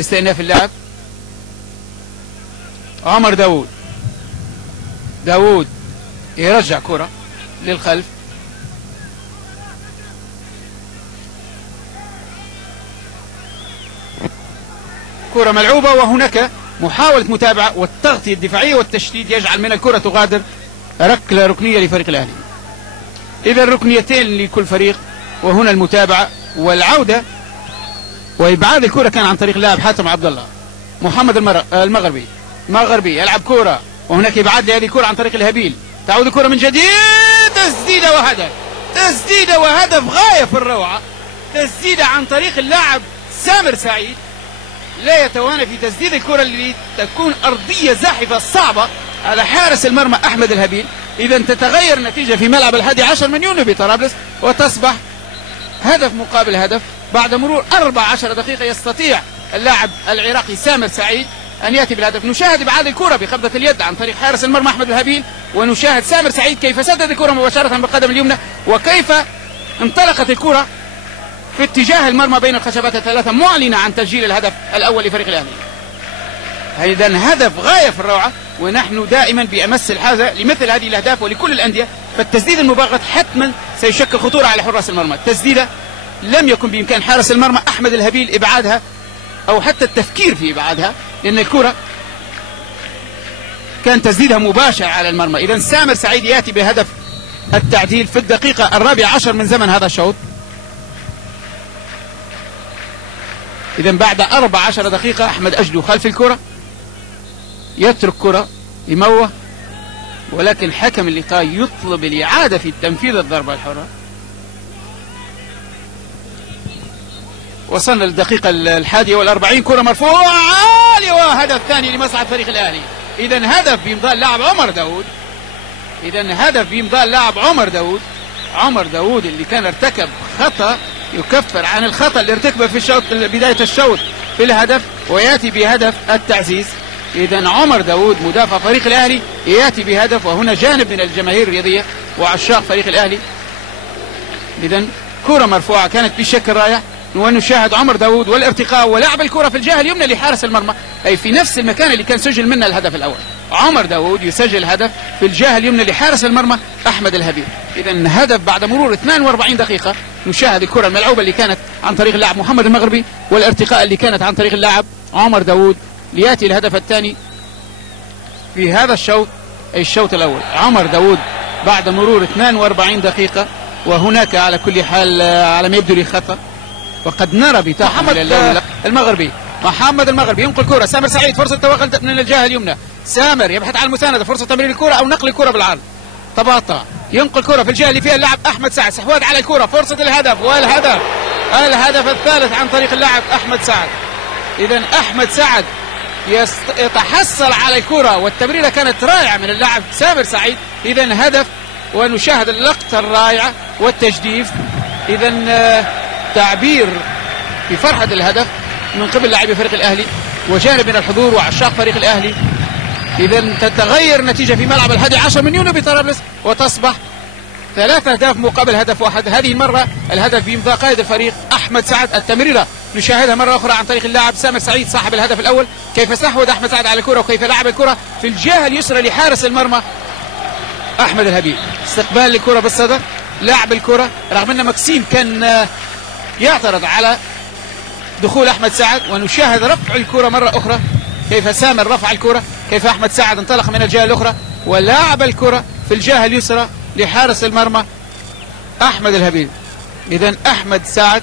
استئناف اللعب. عمر داوود يرجع كرة للخلف. كرة ملعوبة وهناك محاولة متابعة، والتغطية الدفاعية والتشديد يجعل من الكرة تغادر ركلة ركنية لفريق الأهلي. إذا ركنيتين لكل فريق، وهنا المتابعة والعودة وإبعاد الكرة كان عن طريق اللاعب حاتم عبد الله. محمد المغربي يلعب كرة، وهناك إبعاد لهذه الكرة عن طريق الهبيل. تعود الكرة من جديد، تسديدة وهدف غاية في الروعة. تسديدة عن طريق اللاعب سامر سعيد، لا يتوانى في تسديد الكرة اللي تكون أرضية زاحفة صعبة على حارس المرمى أحمد الهبيل. إذا تتغير النتيجة في ملعب 11 من يونيو بطرابلس، وتصبح هدف مقابل هدف. بعد مرور 14 دقيقة يستطيع اللاعب العراقي سامر سعيد أن يأتي بالهدف. نشاهد إبعاد الكرة بقبضة اليد عن طريق حارس المرمى أحمد الهبيل، ونشاهد سامر سعيد كيف سدد الكرة مباشرة بالقدم اليمنى، وكيف انطلقت الكرة في اتجاه المرمى بين الخشبات الثلاثة، معلنة عن تسجيل الهدف الأول لفريق الأهلي. إذا هدف غاية في الروعة، ونحن دائما بأمس الحاجة لمثل هذه الأهداف ولكل الأندية. فالتسديد المباغت حتما سيشكل خطورة على حراس المرمى. التسديدة لم يكن بإمكان حارس المرمى أحمد الهبيل إبعادها أو حتى التفكير في إبعادها، لأن الكرة كان تسديدها مباشر على المرمى. إذا سامر سعيد يأتي بهدف التعديل في الدقيقة 14 من زمن هذا الشوط. إذا بعد 14 دقيقة أحمد أجلو خلف الكرة، يترك كرة يموه، ولكن حكم اللقاء يطلب الإعادة في تنفيذ الضربة الحرة. وصلنا للدقيقة 41، كرة مرفوعة عالية، وهدف ثاني لمصلحة فريق الأهلي. إذا هدف بإمضاء اللاعب عمر داوود. عمر داوود اللي كان ارتكب خطأ يكفر عن الخطأ اللي ارتكبه في الشوط بداية الشوط في الهدف، ويأتي بهدف التعزيز. إذا عمر داوود مدافع فريق الأهلي يأتي بهدف، وهنا جانب من الجماهير الرياضية وعشاق فريق الأهلي. إذا كرة مرفوعة كانت بشكل رائع، ونشاهد عمر داوود والارتقاء ولعب الكرة في الجهة اليمنى لحارس المرمى، أي في نفس المكان اللي كان سجل منه الهدف الأول. عمر داوود يسجل هدف في الجهة اليمنى لحارس المرمى أحمد الهبيل. إذا هدف بعد مرور 42 دقيقة. نشاهد الكرة الملعوبة اللي كانت عن طريق اللاعب محمد المغربي، والارتقاء اللي كانت عن طريق اللاعب عمر داوود، ليأتي الهدف الثاني في هذا الشوط، أي الشوط الأول. عمر داوود بعد مرور 42 دقيقة، وهناك على كل حال على ما يبدو لي خطأ، وقد نرى بتاع محمد المغربي ينقل كرة. سامر سعيد فرصة توغل من الجهة اليمنى، سامر يبحث عن المساندة، فرصة تمرير الكرة أو نقل الكرة بالعرض. طباطا ينقل كرة في الجهة اللي فيها اللاعب أحمد سعد، استحواذ على الكرة، فرصة الهدف، والهدف الثالث عن طريق اللاعب أحمد سعد. إذا أحمد سعد يتحصل على الكرة، والتمريرة كانت رائعة من اللاعب سامر سعيد. إذا هدف، ونشاهد اللقطة الرائعة والتجديف. إذا تعبير في فرحة الهدف من قبل لاعبي فريق الأهلي وجانب من الحضور وعشاق فريق الأهلي. إذا تتغير النتيجة في ملعب 11 من يونيو بطرابلس، وتصبح 3 أهداف مقابل هدف واحد. هذه المرة الهدف بإمضاء قائد الفريق أحمد سعد. التمريرة نشاهدها مرة أخرى عن طريق اللاعب سامر سعيد صاحب الهدف الأول، كيف استحوذ أحمد سعد على الكرة، وكيف لعب الكرة في الجهة اليسرى لحارس المرمى أحمد الهبيل. استقبال للكرة بالصدر، لعب الكرة، رغم أن مكسيم كان يعترض على دخول أحمد سعد. ونشاهد رفع الكرة مرة أخرى، كيف سامر رفع الكرة، كيف أحمد سعد انطلق من الجهة الأخرى ولعب الكرة في الجهة اليسرى لحارس المرمى أحمد الهبيل. إذن أحمد سعد